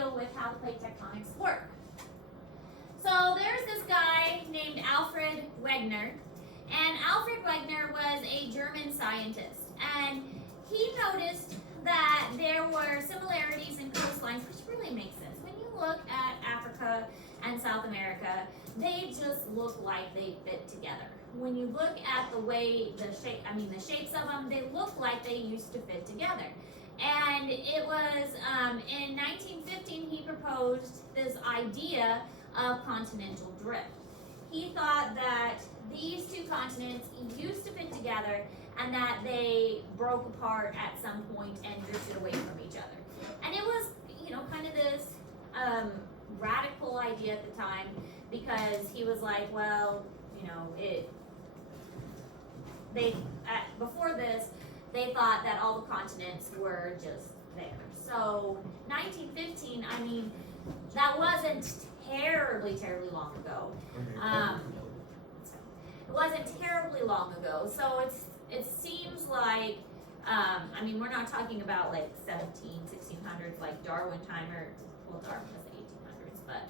deal with how the plate tectonics work. So there's this guy named Alfred Wegener, and Alfred Wegener was a German scientist, and he noticed that there were similarities in coastlines, which really makes sense. When you look at Africa and South America, they just look like they fit together. When you look at the way the shapes of them, they look like they used to fit together. And it was in 1915 he proposed this idea of continental drift. He thought that these two continents used to fit together and that they broke apart at some point and drifted away from each other. And it was, kind of this radical idea at the time, because he was like, well, before this, they thought that all the continents were just there. So 1915, that wasn't terribly long ago. It wasn't terribly long ago. So it seems like, we're not talking about like 1600s, like Darwin time, Darwin was the 1800s, but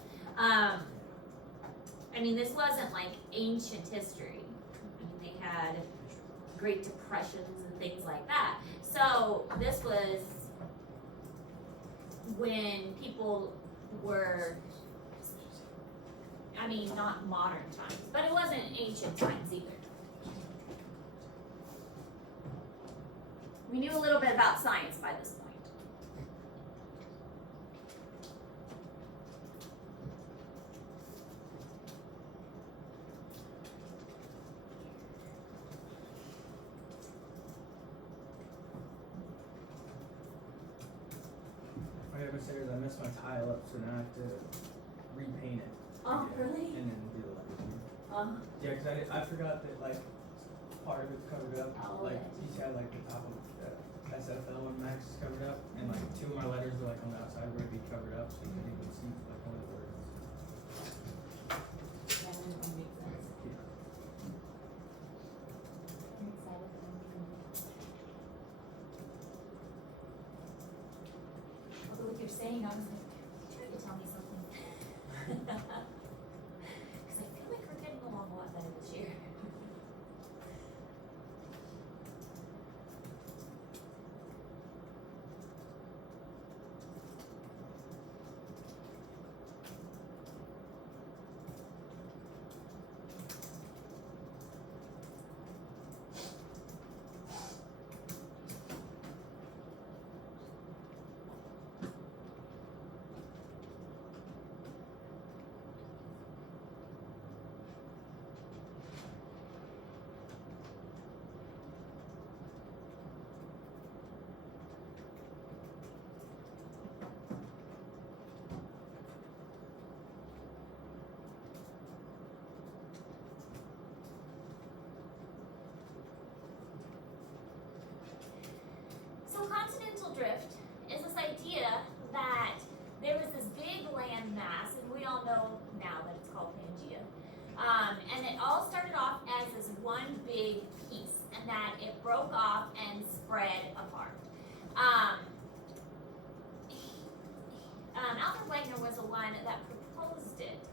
this wasn't like ancient history. They had Great Depressions and things like that. So this was when people were, not modern times, but it wasn't ancient times either. We knew a little bit about science by this point. I messed my tile up, so now I have to repaint it. Oh, really? And then do the lighting. Yeah, because I forgot that like part of it's covered up. Oh, like each had like the top of the SFL and Max is covered up, and like two of my letters were like on the outside where it'd be covered up, so you can even see like one of the words. That really makes sense. Yeah. I'm excited. Although what you're saying, I was like, you're trying to tell me something. Because I feel like we're getting along a lot better this year. So continental drift is this idea that there was this big land mass, and we all know now that it's called Pangea, and it all started off as this one big piece, and that it broke off and spread apart. Alfred Wegener was the one that proposed it,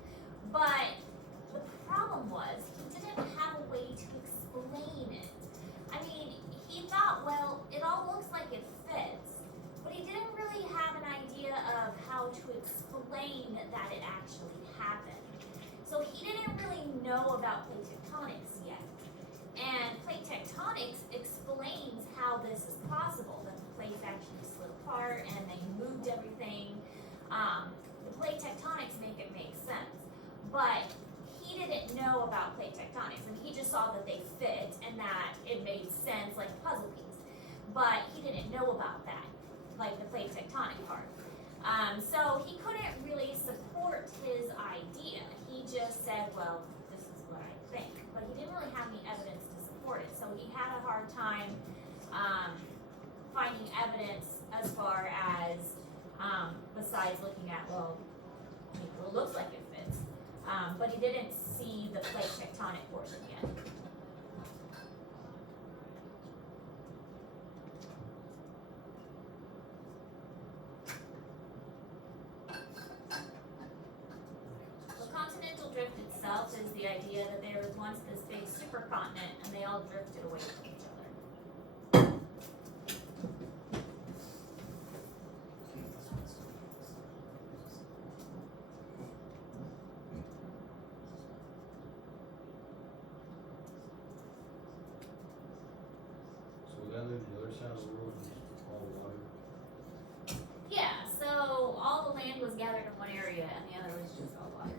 but the problem was he didn't have a way to explain it. He thought, well, it all looks like it fits, but he didn't really have an idea of how to explain that it actually happened. So he didn't really know about plate tectonics yet. And plate tectonics explains how this is possible, that the plates actually slid apart and they moved everything. The plate tectonics make it make sense, but he didn't know about plate tectonics. He just saw that they fit and that it made sense like a puzzle piece, but he didn't know about that, like the plate tectonic part. So he couldn't really support his idea. He just said, well, this is what I think, but he didn't really have any evidence to support it. So he had a hard time finding evidence as far as besides looking at, well, it looks like it fits. But he didn't see the plate tectonic portion yet. drift itself is the idea that there was once this big supercontinent and they all drifted away from each other. So that lives on the other side of the world, and all the water. Yeah, so all the land was gathered in one area and the other was just all water.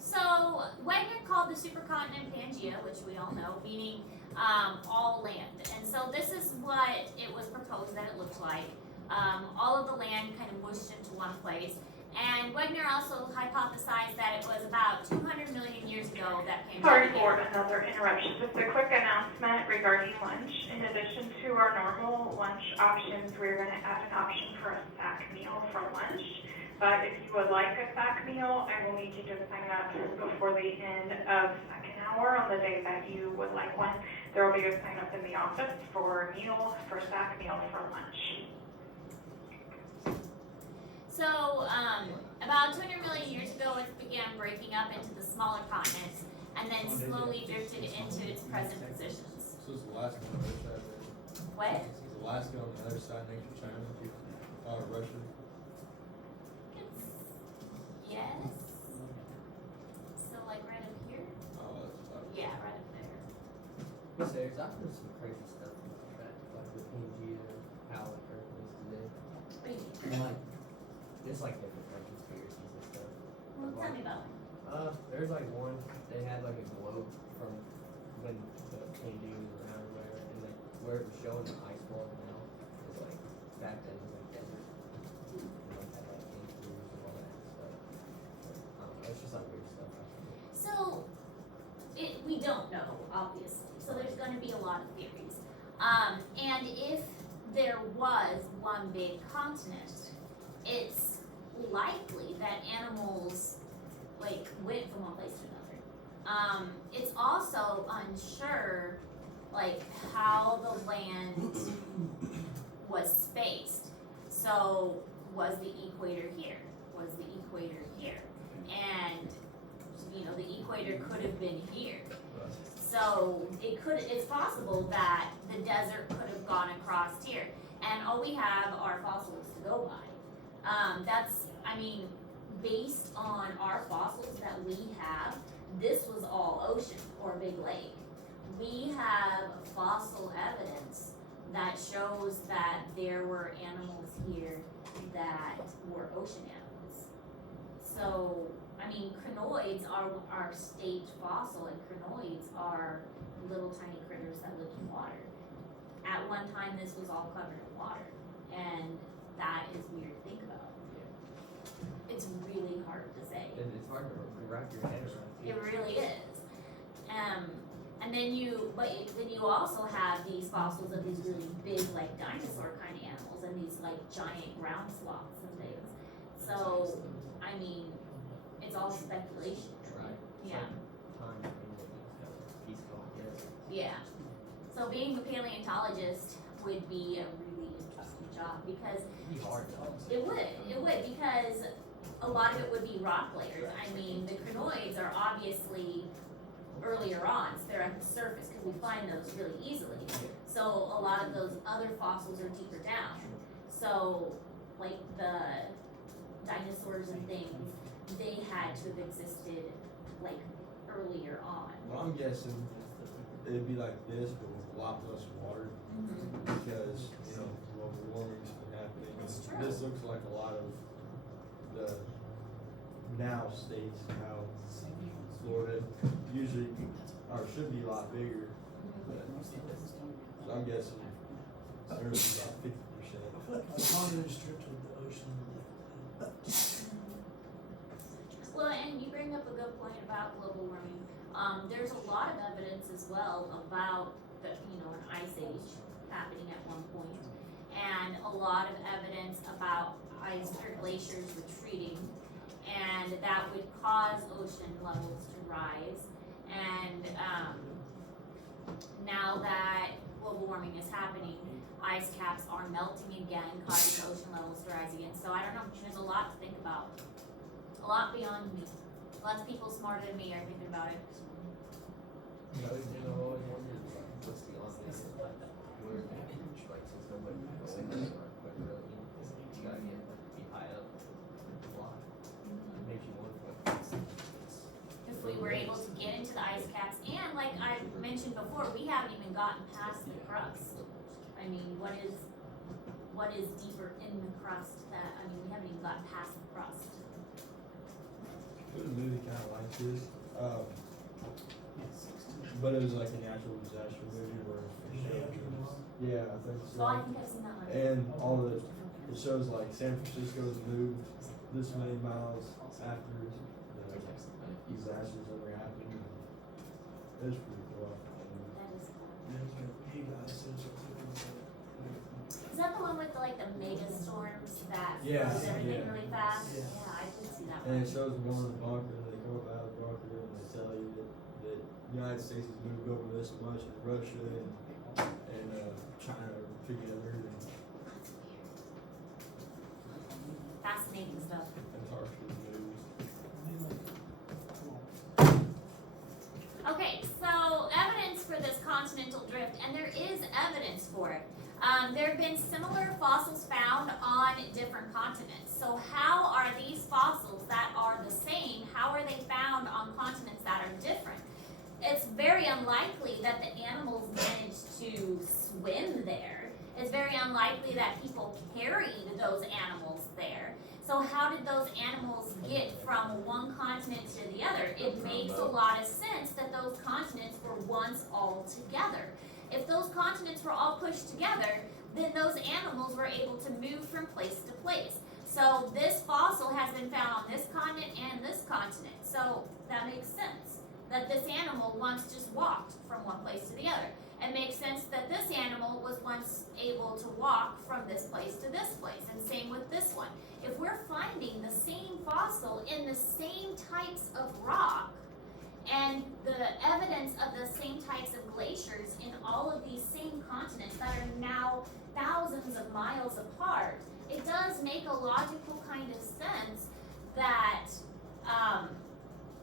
So Wagner called the supercontinent Pangea, which we all know, meaning all land. And so this is what it was proposed that it looked like. All of the land kind of mushed into one place. And Wagner also hypothesized that it was about 200 million years ago that Pangea Sorry began. for another interruption. Just a quick announcement regarding lunch. In addition to our normal lunch options, we're going to add an option for a snack meal for lunch. But if you would like a snack meal, I will need you to sign up before the end of second hour on the day that you would like one. There will be a sign up in the office for snack meal for lunch. So about 200 million years ago, it began breaking up into the smaller continents and then slowly drifted into its present positions. So is Alaska on the other side there? What? Is Alaska on the other side next to China, Russia? Yes. So like right up here? Oh, that's Yeah, right up there. Yes, there's I've heard some crazy stuff about that, like the Pangea, how it Earth is today. What do you mean? And like, there's like different like conspiracies and stuff. Well, tell me about it. There's like one, they had like a globe from when the Pangea was around or whatever, and like where it was showing the ice wall now is like, back then it was like desert. And like had like kangaroos and all that stuff. But, I don't know, it's just like weird stuff. So we don't know, obviously. So there's going to be a lot of theories. And if there was one big continent, it's likely that animals like went from one place to another. It's also unsure like how the land was spaced. So was the equator here? Was the equator here? And you know, the equator could have been here. So it's possible that the desert could have gone across here. And all we have are fossils to go by. Based on our fossils that we have, this was all ocean or big lake. We have fossil evidence that shows that there were animals here that were ocean animals. So, crinoids are our state fossil, and crinoids are little tiny critters that live in water. At one time, this was all covered in water, and that is weird to think about. It's really hard to say. And it's hard to wrap your head around. It really is. And then you also have these fossils of these really big, like dinosaur kind of animals, and these like giant ground sloths and things. So, it's all speculation. Right. Yeah. Time between it and kind of piece it all together. Yeah. So being a paleontologist would be a really interesting job because It'd be hard though. it would because a lot of it would be rock layers. The crinoids are obviously earlier on, so they're at the surface because we find those really easily. So a lot of those other fossils are deeper down. So like the dinosaurs and things, they had to have existed like earlier on. Well, I'm guessing it'd be like this, but with a lot less water, because, you know, global warming's been happening. That's true. This looks like a lot of the now states, how Florida usually, or should be a lot bigger, but, so I'm guessing there's about 50%. Pond is stripped with the ocean. Well, and you bring up a good point about global warming. There's a lot of evidence as well about the, an ice age happening at one point, and a lot of evidence about ice or glaciers retreating, and that would cause ocean levels to rise. And now that global warming is happening, ice caps are melting again, causing ocean levels to rise again. So I don't know, there's a lot to think about. A lot beyond me. Lots of people smarter than me are thinking about it. I always wondered, like, what's the odds of where like, since nobody knows quick really, you gotta be high up to fly. It makes you wonder, like, If we were able to get into the ice caps, and like I mentioned before, we haven't even gotten past the crust. I mean, what is deeper in the crust we haven't even gotten past the crust. It was a movie kind of like this, but it was like a natural disaster movie where yeah, I think so. So I think I've seen that one. And it shows like San Francisco's moved this many miles after the disasters ever happened. It was pretty cool. That is cool. There's a big ice age. Is that the one with the mega storms that Yeah, slows everything yeah. really fast? Yeah. Yeah, I did see that And one. it shows one of the bunker, they go up out of the bunker and they tell you that the United States has moved over this much, and Russia and China are together, and Fascinating stuff. Antarctica moves. Okay, so evidence for this continental drift, and there is evidence for it. There have been similar fossils found on different continents. So how are these fossils that are the same, how are they found on continents that are different? It's very unlikely that the animals managed to swim there. It's very unlikely that people carried those animals there. So how did those animals get from one continent to the other? It makes a lot of sense that those continents were once all together. If those continents were all pushed together, then those animals were able to move from place to place. So this fossil has been found on this continent and this continent. So that makes sense that this animal once just walked from one place to the other. It makes sense that this animal was once able to walk from this place to this place, and same with this one. If we're finding the same fossil in the same types of rock, and the evidence of the same types of glaciers in all of these same continents that are now thousands of miles apart, it does make a logical kind of sense that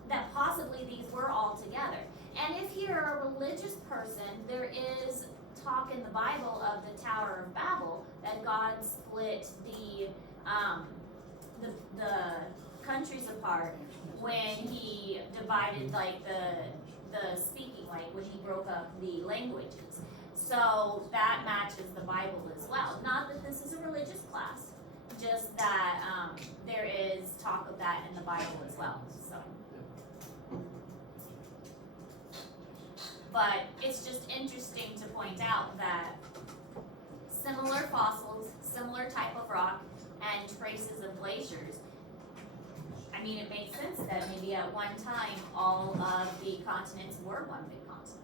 that possibly these were all together. And if you're a religious person, there is talk in the Bible of the Tower of Babel, that God split the countries apart when he divided the speaking, when he broke up the languages. So that matches the Bible as well. Not that this is a religious class, just that there is talk of that in the Bible as well. So, but it's just interesting to point out that similar fossils, similar type of rock, and traces of glaciers. I mean, it makes sense that maybe at one time all of the continents were one big continent.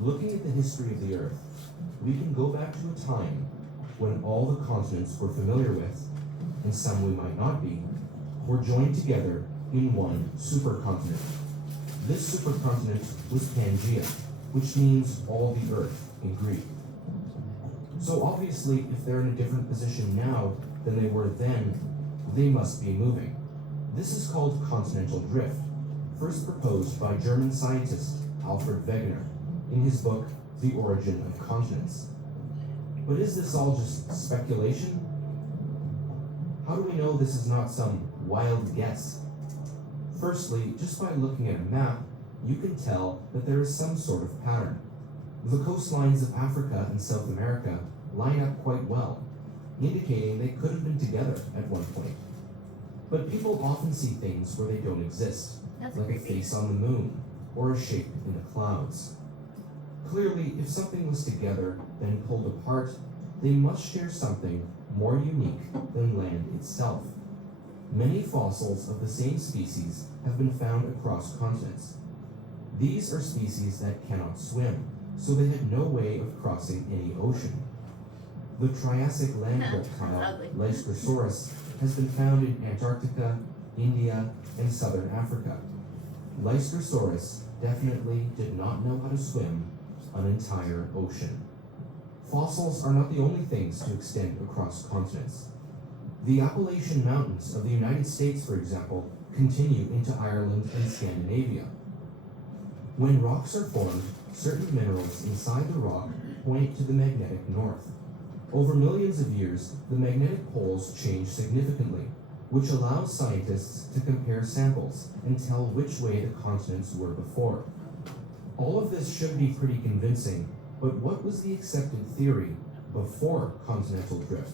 Looking at the history of the Earth, we can go back to a time when all the continents we're familiar with, and some we might not be, were joined together in one supercontinent. This supercontinent was Pangea, which means all the Earth in Greek. So obviously, if they're in a different position now than they were then, they must be moving. This is called continental drift, first proposed by German scientist Alfred Wegener in his book, The Origin of Continents. But is this all just speculation? How do we know this is not some wild guess? Firstly, just by looking at a map, you can tell that there is some sort of pattern. The coastlines of Africa and South America line up quite well, indicating they could have been together at one point. But people often see things where they don't exist, That's like a creepy. face on the moon or a shape in the clouds. Clearly, if something was together, then pulled apart, they must share something more unique than land itself. Many fossils of the same species have been found across continents. These are species that cannot swim, so they had no way of crossing any ocean. The Triassic land reptile, Ugly. Lystrosaurus, has been found in Antarctica, India, and southern Africa. Lystrosaurus definitely did not know how to swim an entire ocean. Fossils are not the only things to extend across continents. The Appalachian Mountains of the United States, for example, continue into Ireland and Scandinavia. When rocks are formed, certain minerals inside the rock point to the magnetic north. Over millions of years, the magnetic poles change significantly, which allows scientists to compare samples and tell which way the continents were before. All of this should be pretty convincing, but what was the accepted theory before continental drift?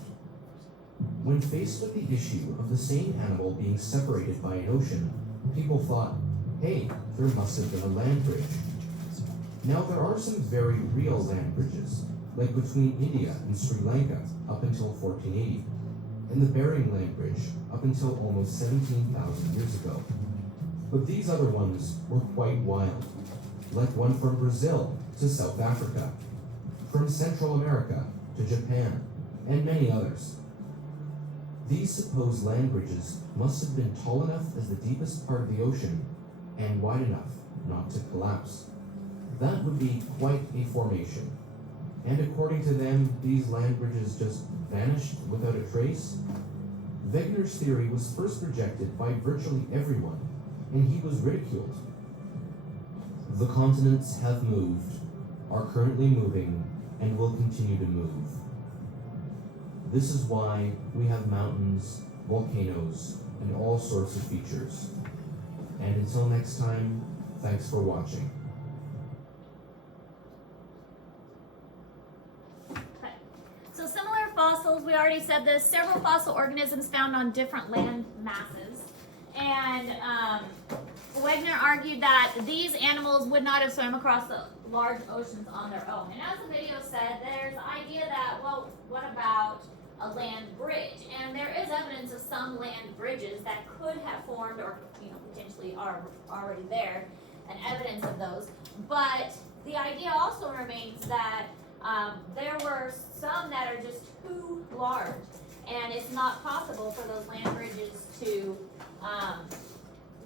When faced with the issue of the same animal being separated by an ocean, people thought, hey, there must have been a land bridge. Now there are some very real land bridges, like between India and Sri Lanka up until 1480, and the Bering Land Bridge up until almost 17,000 years ago. But these other ones were quite wild, like one from Brazil to South Africa, from Central America to Japan, and many others. These supposed land bridges must have been tall enough as the deepest part of the ocean and wide enough not to collapse. That would be quite a formation. And according to them, these land bridges just vanished without a trace. Wegener's theory was first rejected by virtually everyone, and he was ridiculed. The continents have moved, are currently moving, and will continue to move. This is why we have mountains, volcanoes, and all sorts of features. And until next time, thanks for watching. So similar fossils, we already said this, several fossil organisms found on different land masses. And Wegener argued that these animals would not have swum across the large oceans on their own. And as the video said, there's the idea that, well, what about a land bridge? And there is evidence of some land bridges that could have formed or, potentially are already there, and evidence of those. But the idea also remains that there were some that are just too large, and it's not possible for those land bridges to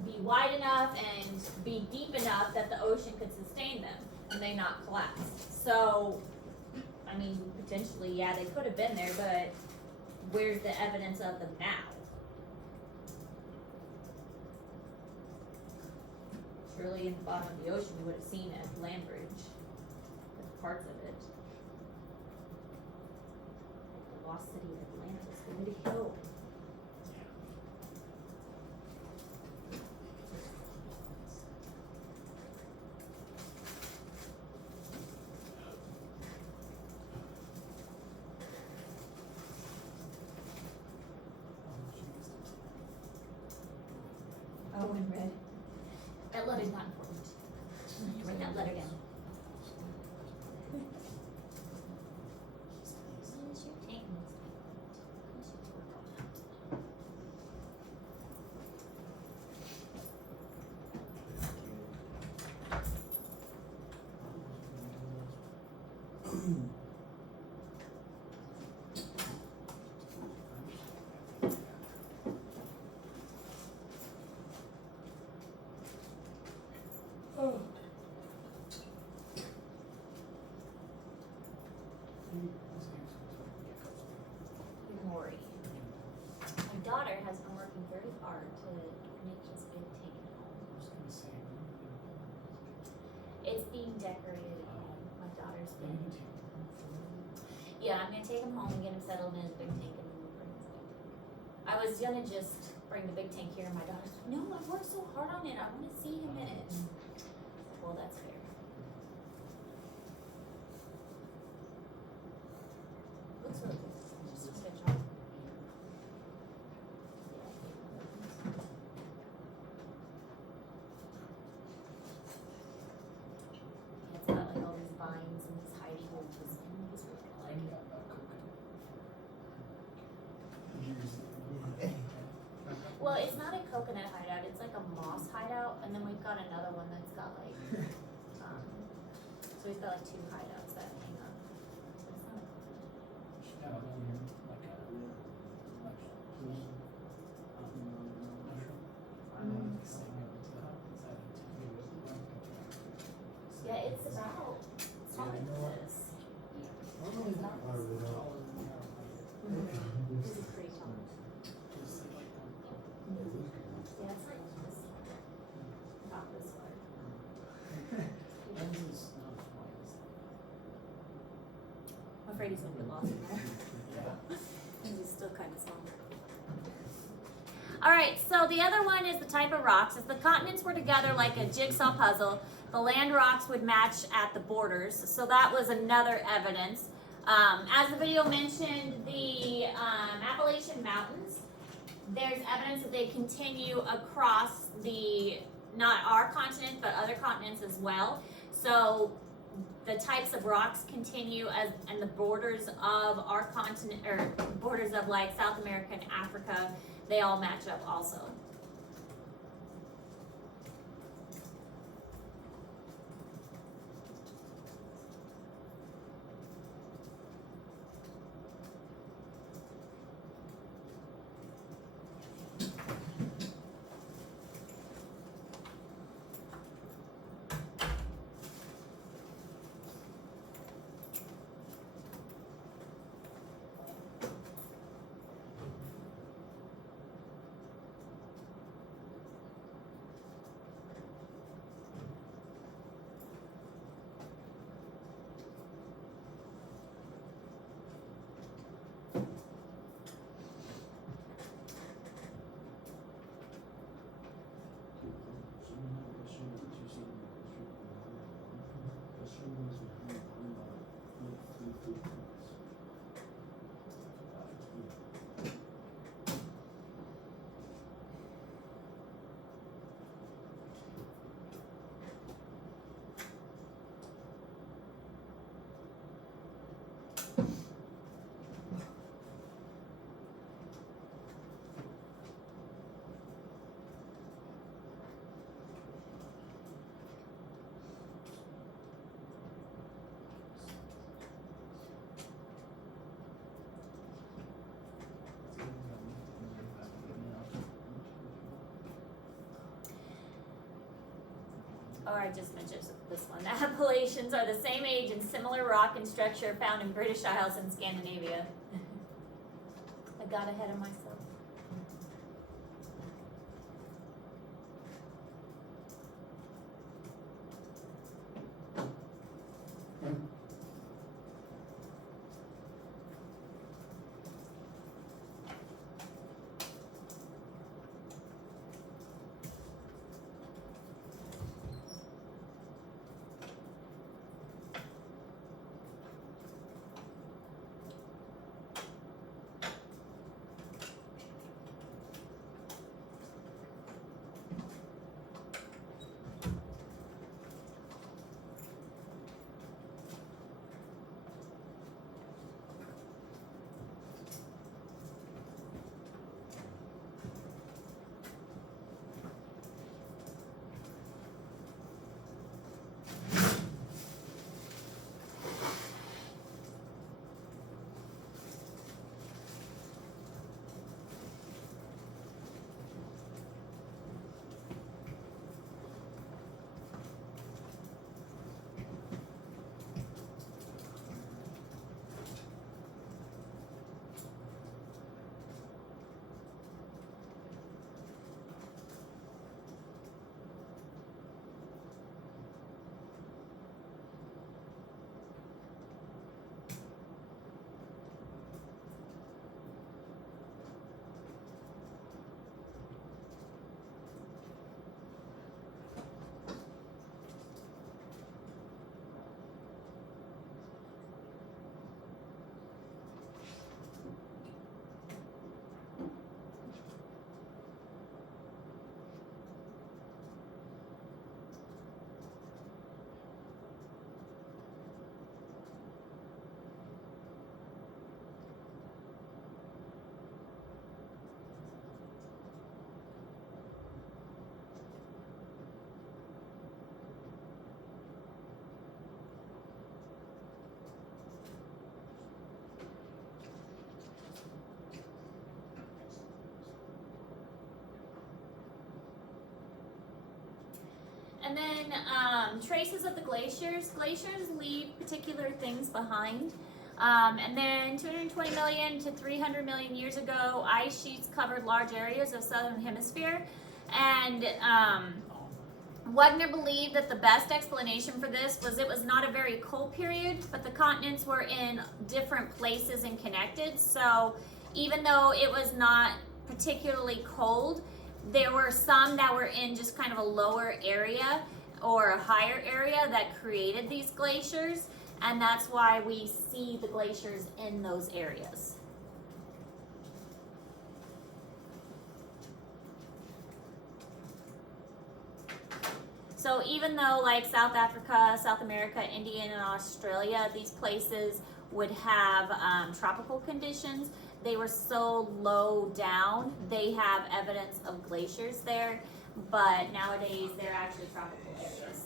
be wide enough and be deep enough that the ocean could sustain them and they not collapse. So, potentially, yeah, they could have been there, but where's the evidence of them now? Surely in the bottom of the ocean we would have seen a land bridge with parts of it. The lost city of Atlantis, where did it go? Oh, in red. That letter's not important. Write that letter down. Lori. My daughter has been working very hard to make this big tank at home. It's being decorated at home. My daughter's been. Yeah, I'm gonna take him home and get him settled in his big tank and then we'll bring his big tank. I was gonna just bring the big tank here and my daughter's like, no, I worked so hard on it. I wanna see him in it. Well, that's fair. Looks really good. Just a good job. It's got like all these vines and these hidey holes and it's really gonna like it. Well, it's not a coconut hideout, it's like a moss hideout, and then we've got another one that's got like, so we've got like two hideouts that hang up. But it's not a coconut. Yeah, it's about, it's not like this. It's not I really don't. This is pretty tall. Yeah, it's like this. Not this far. I'm afraid he's gonna get lost in there. And he's still kind of small. Alright, so the other one is the type of rocks. If the continents were together like a jigsaw puzzle, the land rocks would match at the borders. So that was another evidence. As the video mentioned, the Appalachian Mountains, there's evidence that they continue across not our continent, but other continents as well. So the types of rocks continue and the borders of our continent, or borders of like South America and Africa, they all match up also. Oh, I just mentioned this one. The Appalachians are the same age and similar rock and structure found in British Isles and Scandinavia. I got ahead of myself. And then traces of the glaciers. Glaciers leave particular things behind. And then 220 million to 300 million years ago, ice sheets covered large areas of southern hemisphere. And Wagner believed that the best explanation for this was it was not a very cold period, but the continents were in different places and connected. So even though it was not particularly cold, there were some that were in just kind of a lower area or a higher area that created these glaciers, and that's why we see the glaciers in those areas. So even though like South Africa, South America, India, and Australia, these places would have tropical conditions, they were so low down, they have evidence of glaciers there, but nowadays they're actually tropical areas.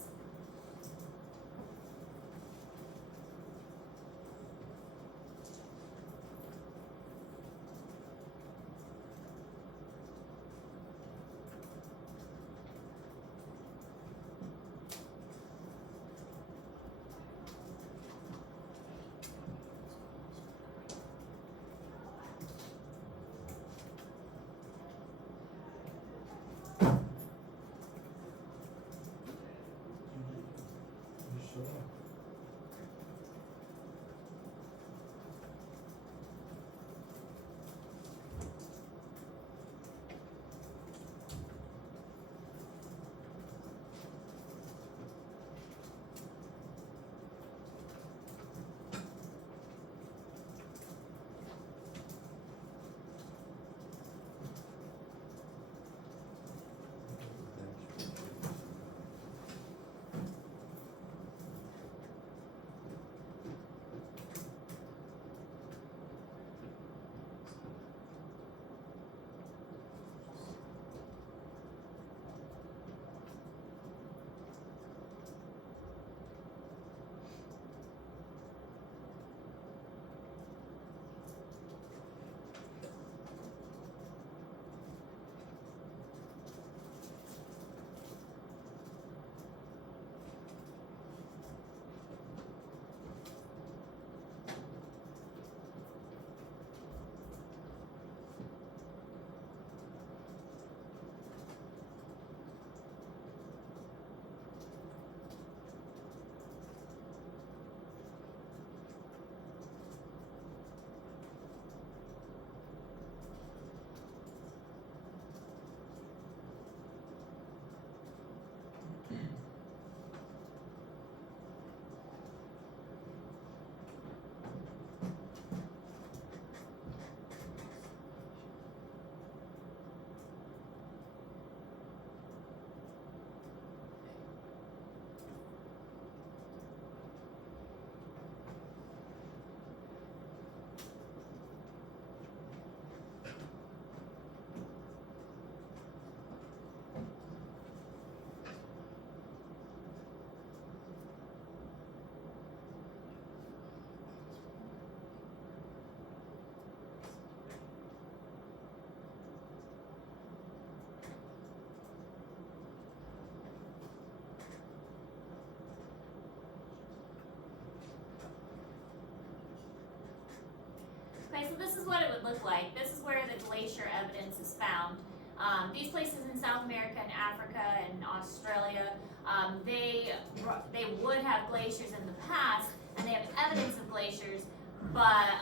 You sure? Okay, so this is what it would look like. This is where the glacier evidence is found. These places in South America and Africa and Australia, they would have glaciers in the past, and they have evidence of glaciers, but,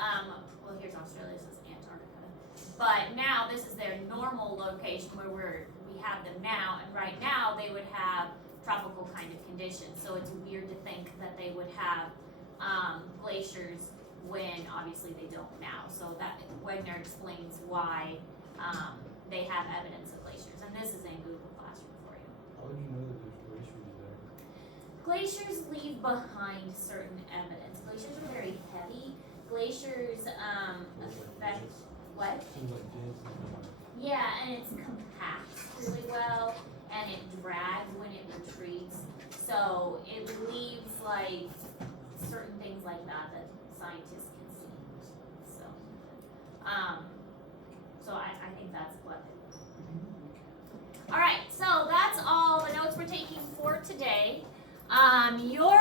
well, here's Australia, this is Antarctica. But now this is their normal location where we have them now, and right now they would have tropical kind of conditions. So it's weird to think that they would have glaciers when obviously they don't now. So that Wagner explains why they have evidence of glaciers, and this is in Google Classroom for you. How would you know that there's glaciers there? Glaciers leave behind certain evidence. Glaciers are very heavy. Glaciers affect what? Seems like dense. Yeah, and it's compacts really well, and it drags when it retreats. So it leaves like certain things like that that scientists can see. So, I think that's what. All right, so that's all the notes we're taking for today. Your